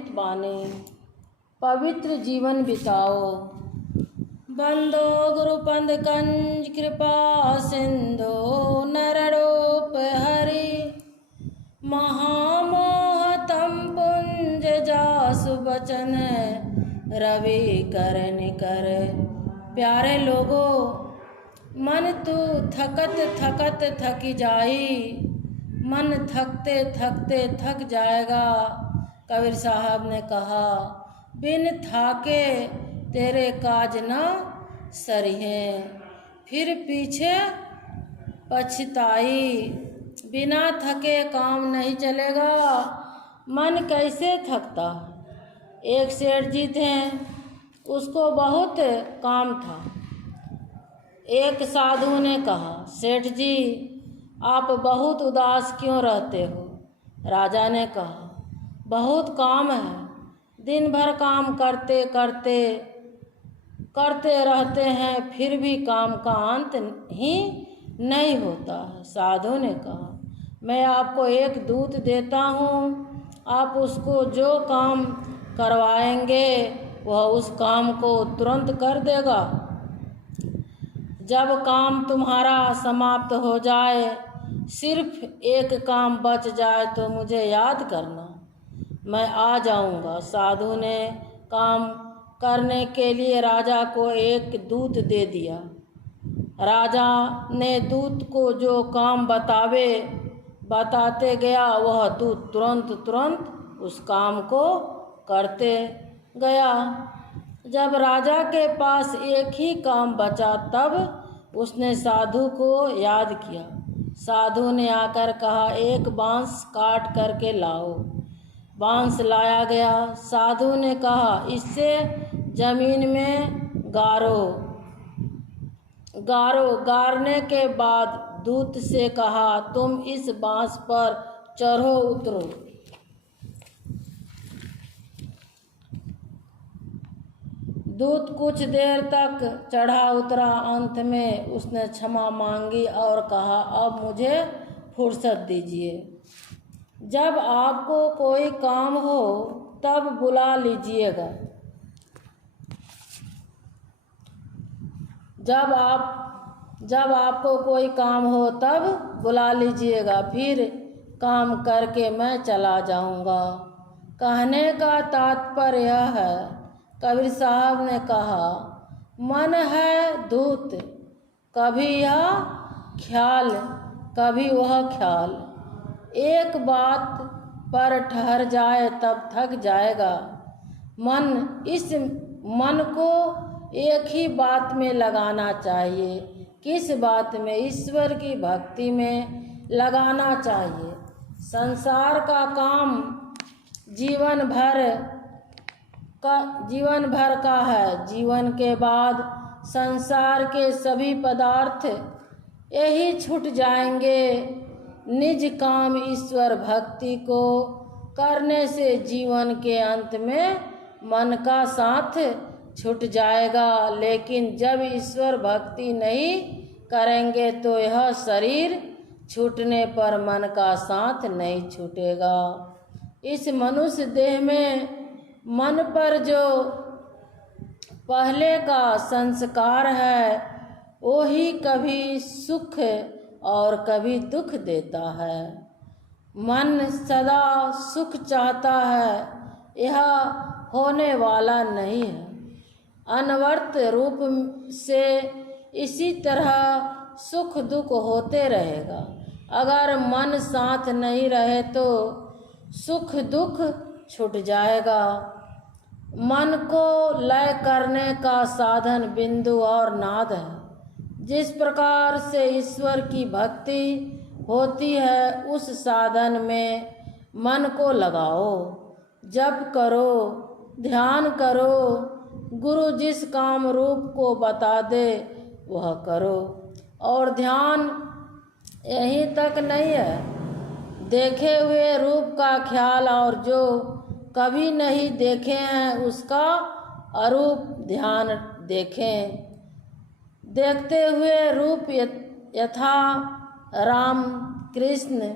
अमृत बाने, पवित्र जीवन बिताओ। बंदो गुरुपंद कंज कृपा सिंधो, नरड़ोप हरि महामोहतम पुंज जासु बचन, रवि कर निकर। प्यारे लोगों, मन तू थकत थकत थकी जाई, मन थकते थकते थक जाएगा। कबीर साहब ने कहा, बिन थाके तेरे काज न सरिहे, फिर पीछे पछताई। बिना थके काम नहीं चलेगा। मन कैसे थकता? एक सेठ जी थे, उसको बहुत काम था। एक साधु ने कहा, सेठ जी आप बहुत उदास क्यों रहते हो? राजा ने कहा, बहुत काम है, दिन भर काम करते करते रहते हैं, फिर भी काम का अंत ही नहीं होता है। साधु ने कहा, मैं आपको एक दूत देता हूँ, आप उसको जो काम करवाएंगे वह उस काम को तुरंत कर देगा। जब काम तुम्हारा समाप्त हो जाए, सिर्फ एक काम बच जाए तो मुझे याद करना, मैं आ जाऊंगा। साधु ने काम करने के लिए राजा को एक दूत दे दिया। राजा ने दूत को जो काम बताते गया, वह दूत तुरंत उस काम को करते गया। जब राजा के पास एक ही काम बचा, तब उसने साधु को याद किया। साधु ने आकर कहा, एक बांस काट करके लाओ। बांस लाया गया। साधु ने कहा, इससे जमीन में गाड़ने के बाद दूत से कहा, तुम इस बांस पर चढ़ो उतरो। दूत कुछ देर तक चढ़ा उतरा। अंत में उसने क्षमा मांगी और कहा, अब मुझे फुर्सत दीजिए। जब आपको कोई काम हो तब बुला लीजिएगा। जब आपको कोई काम हो तब बुला लीजिएगा, फिर काम करके मैं चला जाऊंगा। कहने का तात्पर्य यह है, कबीर साहब ने कहा, मन है दूत, कभी यह ख्याल कभी वह ख्याल, एक बात पर ठहर जाए तब थक जाएगा। इस मन को एक ही बात में लगाना चाहिए। किस बात में? ईश्वर की भक्ति में लगाना चाहिए। संसार का काम जीवन भर का है। जीवन के बाद संसार के सभी पदार्थ यही छूट जाएंगे। निज काम ईश्वर भक्ति को करने से जीवन के अंत में मन का साथ छूट जाएगा। लेकिन जब ईश्वर भक्ति नहीं करेंगे तो यह शरीर छूटने पर मन का साथ नहीं छूटेगा। इस मनुष्य देह में मन पर जो पहले का संस्कार है, वो ही कभी सुख और कभी दुख देता है। मन सदा सुख चाहता है, यह होने वाला नहीं है। अनवर्त रूप से इसी तरह सुख दुख होते रहेगा। अगर मन साथ नहीं रहे तो सुख दुख छूट जाएगा। मन को लय करने का साधन बिंदु और नाद है। जिस प्रकार से ईश्वर की भक्ति होती है, उस साधन में मन को लगाओ। जप करो, ध्यान करो, गुरु जिस काम रूप को बता दे वह करो। और ध्यान यहीं तक नहीं है, देखे हुए रूप का ख्याल, और जो कभी नहीं देखे हैं उसका अरूप ध्यान देखें। देखते हुए रूप यथा राम, कृष्ण,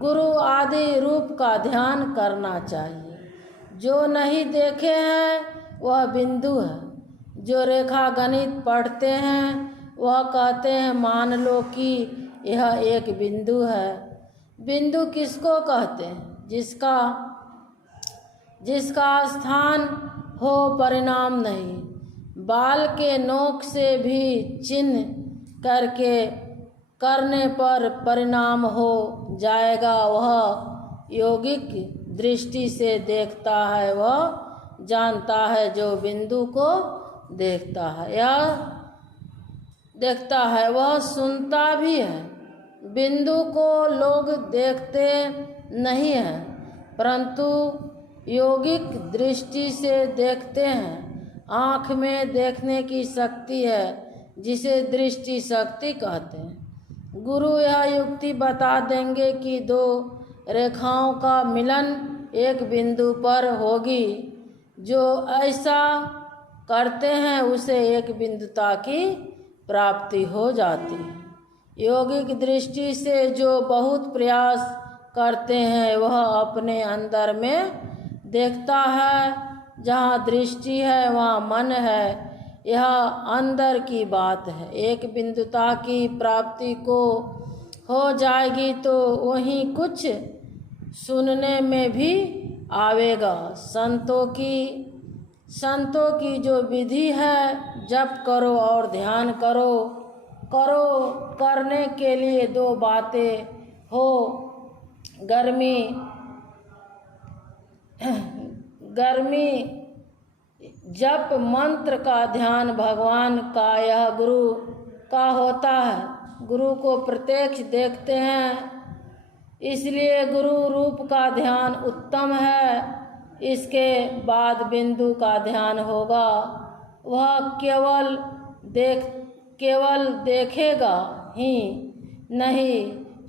गुरु आदि रूप का ध्यान करना चाहिए। जो नहीं देखे हैं वह बिंदु है। जो रेखा गणित पढ़ते हैं वह कहते हैं मान लो कि यह एक बिंदु है। बिंदु किसको कहते हैं? जिसका स्थान हो परिणाम नहीं। बाल के नोक से भी चिन्ह करने पर परिणाम हो जाएगा। वह योगिक दृष्टि से देखता है, वह जानता है। जो बिंदु को देखता है वह सुनता भी है। बिंदु को लोग देखते नहीं हैं, परंतु योगिक दृष्टि से देखते हैं। आँख में देखने की शक्ति है, जिसे दृष्टि शक्ति कहते हैं। गुरु यह युक्ति बता देंगे कि दो रेखाओं का मिलन एक बिंदु पर होगी। जो ऐसा करते हैं उसे एक बिंदुता की प्राप्ति हो जाती है। योगिक दृष्टि से जो बहुत प्रयास करते हैं वह अपने अंदर में देखता है। जहाँ दृष्टि है वहाँ मन है। यह अंदर की बात है। एक बिंदुता की प्राप्ति को हो जाएगी तो वहीं कुछ सुनने में भी आवेगा। संतों की जो विधि है, जप करो और ध्यान करो करने के लिए दो बातें हो। गर्मी जप मंत्र का ध्यान भगवान का, यह गुरु का होता है। गुरु को प्रत्यक्ष देखते हैं, इसलिए गुरु रूप का ध्यान उत्तम है। इसके बाद बिंदु का ध्यान होगा। वह केवल देखेगा ही नहीं,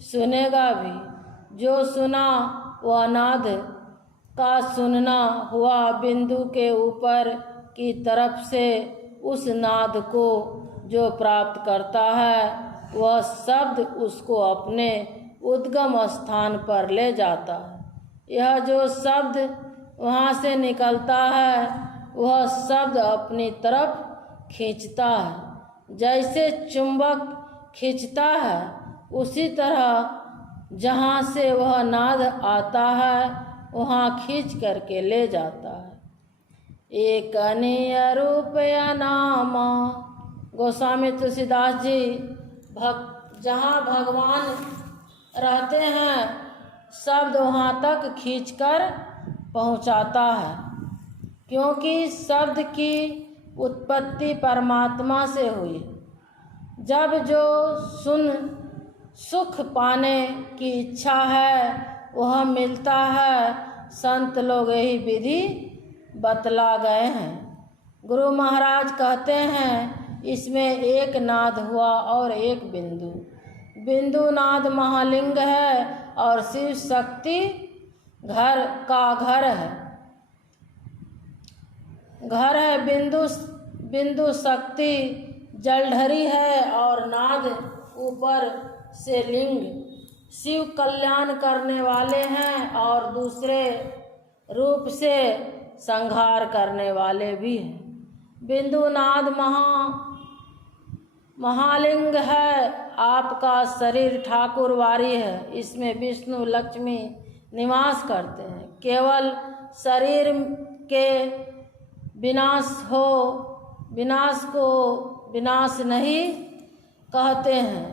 सुनेगा भी। जो सुना वह नाद का सुनना हुआ। बिंदु के ऊपर की तरफ से उस नाद को जो प्राप्त करता है वह शब्द उसको अपने उद्गम स्थान पर ले जाता है। यह जो शब्द वहाँ से निकलता है वह शब्द अपनी तरफ खींचता है। जैसे चुंबक खींचता है उसी तरह जहाँ से वह नाद आता है वहाँ खींच करके ले जाता है। एक अनीय रूप या नाम। गोस्वामी तुलसीदास जी जहाँ भगवान रहते हैं शब्द वहाँ तक खींचकर पहुँचाता है, क्योंकि शब्द की उत्पत्ति परमात्मा से हुई। जब जो सुख पाने की इच्छा है वह मिलता है। संत लोग यही विधि बतला गए हैं। गुरु महाराज कहते हैं इसमें एक नाद हुआ और एक बिंदु नाद महालिंग है और शिव शक्ति घर है। बिंदु शक्ति जलधरी है और नाद ऊपर से लिंग। शिव कल्याण करने वाले हैं और दूसरे रूप से संहार करने वाले भी हैं। बिंदु नाद महालिंग है। आपका शरीर ठाकुरवारी है, इसमें विष्णु लक्ष्मी निवास करते हैं। केवल शरीर के विनाश को विनाश नहीं कहते हैं।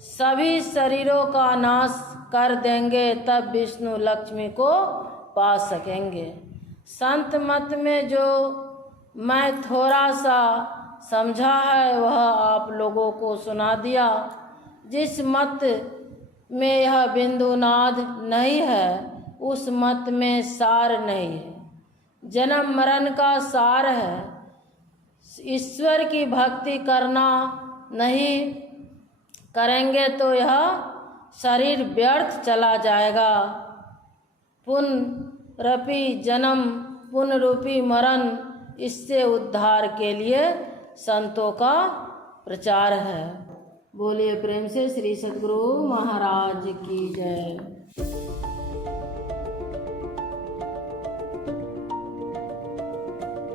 सभी शरीरों का नाश कर देंगे तब विष्णु लक्ष्मी को पा सकेंगे। संत मत में जो मैं थोड़ा सा समझा है वह आप लोगों को सुना दिया। जिस मत में यह बिंदु नाद नहीं है उस मत में सार नहीं है। जन्म मरण का सार है। ईश्वर की भक्ति करना नहीं करेंगे तो यह शरीर व्यर्थ चला जाएगा। पुनरपि जन्म पुनरूपी मरण, इससे उद्धार के लिए संतों का प्रचार है। बोलिए प्रेम से श्री सद्गुरु महाराज की जय।